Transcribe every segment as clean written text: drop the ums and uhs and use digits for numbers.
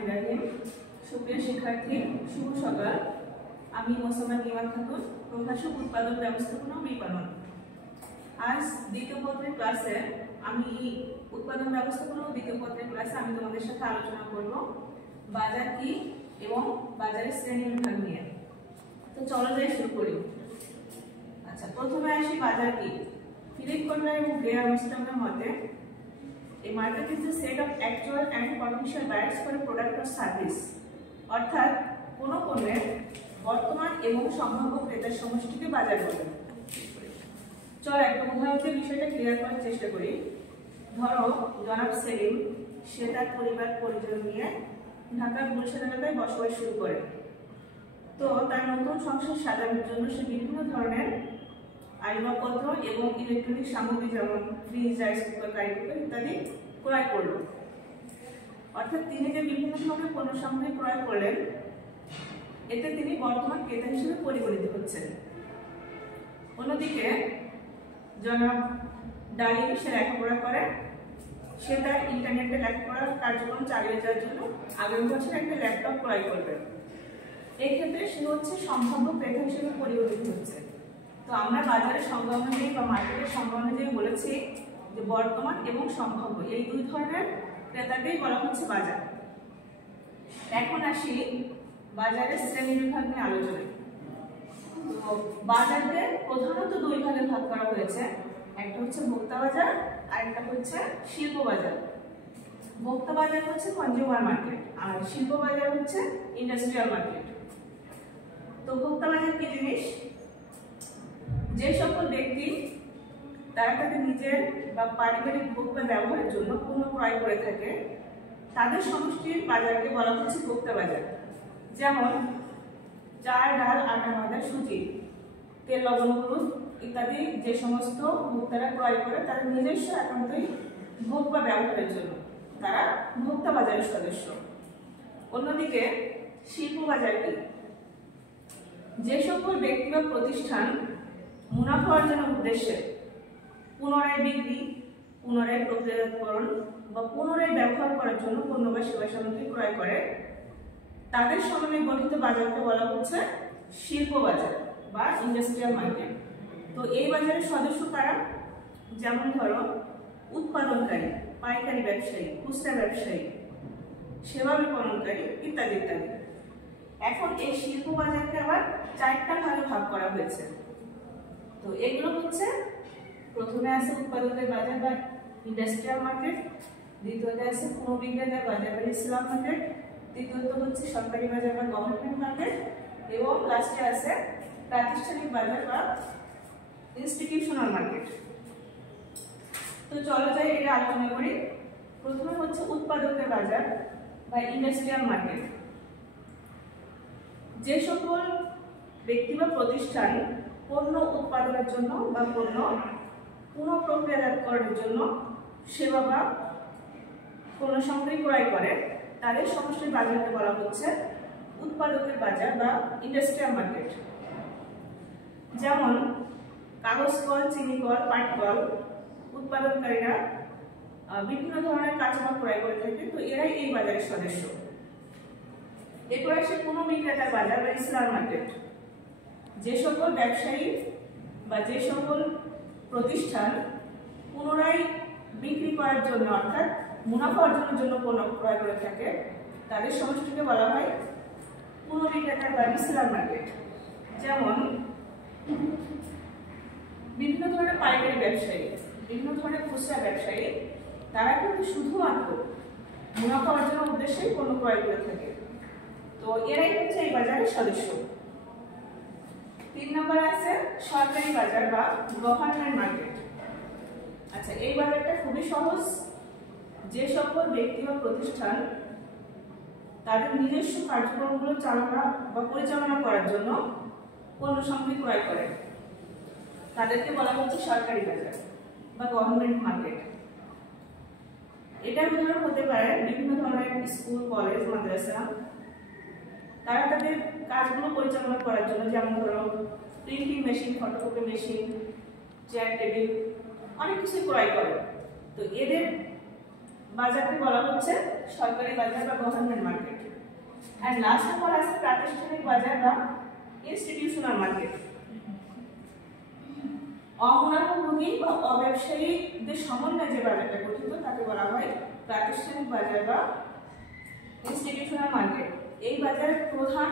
রহমানির সুপ্রিয় শিক্ষার্থী, শুভ সকাল। আমি মোসাম্মদ নিমান খাতুন, প্রভাষক উৎপাদন ব্যবস্থাপনা ও বিপণন। আজ দ্বিতীয় পত্রের ক্লাসে আমি উৎপাদন ব্যবস্থাপনা ও দ্বিতীয় পত্রের ক্লাসে আমি তোমাদের সাথে আলোচনা করব বাজার কি এবং বাজারের শ্রেণী বিভাগ নিয়ে। তো চলো যাই শুরু করি। আচ্ছা, প্রথমে আসি বাজার কি। ফিলিপ কটলার এবং গ্রে আর্মস্ট্রংয়ের মতে a market is the set of actual and potential buyers for a product or service, অর্থাৎ কোনো পণ্যের বর্তমান এবং সম্ভাব্য ক্রেতার সমষ্টিকে বাজার বলে। চল একটা উদাহরণের বিষয়টা ক্লিয়ার করার চেষ্টা করি। ধরো জনাব সেলিম, সে তার পরিবার পরিজন নিয়ে ঢাকার গুলশান এলাকায় বসবাস শুরু করে। তো তার নতুন সংসার সাজানোর জন্য সে বিভিন্ন ধরনের আসবাবপত্র এবং ইলেকট্রনিক সামগ্রী যেমন fridge, rice cooker, curry cooker ইত্যাদি ক্রয় করল। অর্থাৎ তিনি যে বিভিন্ন ধরনের পণ্য সামগ্রী ক্রয় করলেন, এতে তিনি বর্তমান ক্রেতা হিসেবে পরিগণিত হচ্ছেন। অন্যদিকে জনাব ডালিম, সে লেখাপড়া করে। সে তার ইন্টারনেটে লেখাপড়ার কার্যক্রম চালিয়ে যাওয়ার জন্য আগামী বছর একটা ল্যাপটপ ক্রয় করবে। এক্ষেত্রে সে হচ্ছে সম্ভাব্য ক্রেতা হিসেবে পরিগণিত হচ্ছে। তো আমরা বাজারের সংজ্ঞা অনুযায়ী বা মার্কেটের সংজ্ঞা অনুযায়ী বলেছি যে বর্তমান এবং সম্ভাব্য এই দুই ধরনের ক্রেতাকেই বলা হচ্ছে বাজার। এখন আসি বাজারের শ্রেণী বিভাগ নিয়ে আলোচনায়। তো বাজারকে প্রধানত দুই ভাগে ভাগ করা হয়েছে, একটা হচ্ছে ভোক্তা বাজার আর একটা হচ্ছে শিল্প বাজার। ভোক্তা বাজার হচ্ছে কনজিউমার মার্কেট আর শিল্প বাজার হচ্ছে ইন্ডাস্ট্রিয়াল মার্কেট। তো ভোক্তা বাজার কি জিনিস? যে সকল ব্যক্তি তারা তাদের নিজের বা পারিবারিক ভোগ বা ব্যবহারের জন্য পণ্য ক্রয় করে থাকে, তাদের সমষ্টির বাজারকে বলা হচ্ছে ভোক্তা বাজার। যেমন চাল, ডাল, আটা, ময়দা, সুজি, তেল, লবণ, হলুদ ইত্যাদি যে সমস্ত ভোক্তারা ক্রয় করে তাদের নিজস্ব একান্তই ভোগ বা ব্যবহারের জন্য, তারা ভোক্তা বাজারের সদস্য। অন্যদিকে শিল্প বাজার কি? যে সকল ব্যক্তি বা প্রতিষ্ঠান মুনাফা অর্জনের উদ্দেশ্যে পুনরায় বিক্রি, পুনরায় প্রক্রিয়াজাতকরণ বা পুনরায় ব্যবহার করার জন্য পণ্য বা সেবা সামগ্রী ক্রয় করে, তাদের সমন্বয়ে গঠিত বাজারকে বলা হচ্ছে শিল্প বাজার বা ইন্ডাস্ট্রিয়াল মার্কেট। তো এই বাজারের সদস্য কারা? যেমন ধরো উৎপাদনকারী, পাইকারি ব্যবসায়ী, খুচরা ব্যবসায়ী, সেবা বিপণনকারী ইত্যাদি ইত্যাদি। এখন এই শিল্প বাজারকে আবার চারটা ভাগে ভাগ করা হয়েছে। তো এগুলো হচ্ছে, প্রথমে আছে উৎপাদকের বাজার বা ইন্ডাস্ট্রিয়াল মার্কেট, দ্বিতীয়তে আছে পুনঃবিক্রেতার বাজার বা রিসেলার মার্কেট, তৃতীয়ত হচ্ছে সরকারি বাজার বা গভর্নমেন্ট মার্কেট এবং লাস্টে আছে প্রাতিষ্ঠানিক বাজার বা ইনস্টিটিউশনাল মার্কেট। তো চলো যাই এটা আলোচনা করি। প্রথমে হচ্ছে উৎপাদকের বাজার বা ইন্ডাস্ট্রিয়াল মার্কেট। যে সকল ব্যক্তি বা প্রতিষ্ঠান পণ্য উৎপাদনের জন্য বা পণ্য পুনঃপ্রক্রিয়াজাতকরণের জন্য সেবা বা পণ্য সামগ্রী ক্রয় করে, তাদের সমষ্টির বাজারকে বলা হচ্ছে উৎপাদকের বাজার বা ইন্ডাস্ট্রিয়াল মার্কেট। যেমন কাগজ কল, চিনি কল, পাট কল উৎপাদনকারীরা বিভিন্ন ধরনের কাঁচামাল ক্রয় করে থাকে, তো এরাই এই বাজারের সদস্য। এরপর আসে পুনঃবিক্রেতার বাজার বা রিসেলার মার্কেট। যে সকল ব্যবসায়ী বা যে সকল প্রতিষ্ঠান পুনরায় বিক্রি করার জন্য অর্থাৎ মুনাফা অর্জনের জন্য পণ্য ক্রয় করে থাকে, তাদের সমষ্টিকে বলা হয় পুনঃবিক্রেতার বা রিসেলার মার্কেট। যেমন বিভিন্ন ধরনের পাইকারি ব্যবসায়ী, বিভিন্ন ধরনের খুচরা ব্যবসায়ী, তারা কিন্তু শুধুমাত্র মুনাফা অর্জনের উদ্দেশ্যে পণ্য ক্রয় করে থাকে, তো এরাই হচ্ছে এই বাজারের সদস্য। 3 নম্বরে আছে সরকারি বাজার বা গভর্নমেন্ট মার্কেট। আচ্ছা, এই বাজারটা খুবই সহজ। যে সকল ব্যক্তি বা প্রতিষ্ঠান তাদের নিজস্ব কার্যক্রমগুলো চালনা বা পরিচালনা করার জন্য পণ্য সামগ্রী ক্রয় করে, তাদেরকে বলা হচ্ছে সরকারি বাজার বা গভর্নমেন্ট মার্কেট। এটার উদাহরণ হতে পারে বিভিন্ন ধরনের স্কুল, কলেজ, মাদ্রাসা, তারা তাদের কাজগুলো পরিচালনা করার জন্য, যেমন ধরো printing machine, photocopy machine, chair, table অনেক কিছু ক্রয় করে। তো এদের বাজারকে বলা হচ্ছে সরকারি বাজার বা government market. And last number আছে প্রাতিষ্ঠানিক বাজার বা ইনস্টিটিউশনাল মার্কেট। অমুনাফাভোগী বা অব্যবসায়ীদের সমন্বয়ে যে বাজারটা গঠিত তাকে বলা হয় প্রাতিষ্ঠানিক বাজার বা ইনস্টিটিউশনাল মার্কেট। এই বাজারের প্রধান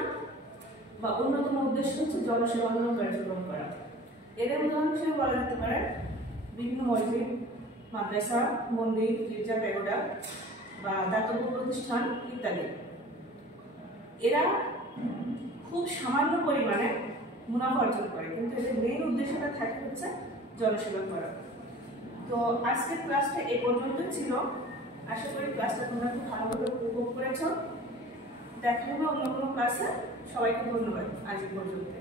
বা অন্যতম উদ্দেশ্য হচ্ছে জনসেবামূলক কার্যক্রম করা। এদের উদাহরণ হিসেবে বলা যেতে পারে বিভিন্ন মসজিদ, মাদ্রাসা, মন্দির, গির্জা, প্যাগোডা বা দাতব্য প্রতিষ্ঠান ইত্যাদি। এরা খুব সামান্য পরিমাণে মুনাফা অর্জন করে, কিন্তু এদের মেইন উদ্দেশ্যটা থাকে হচ্ছে জনসেবা করা। তো আজকের ক্লাসটা এই পর্যন্তই ছিল। আশা করি ক্লাসটা তোমরা খুব ভালোভাবে উপভোগ করেছ। দেখা হবে অন্য কোনো ক্লাসে। সবাইকে ধন্যবাদ আজ পর্যন্ত।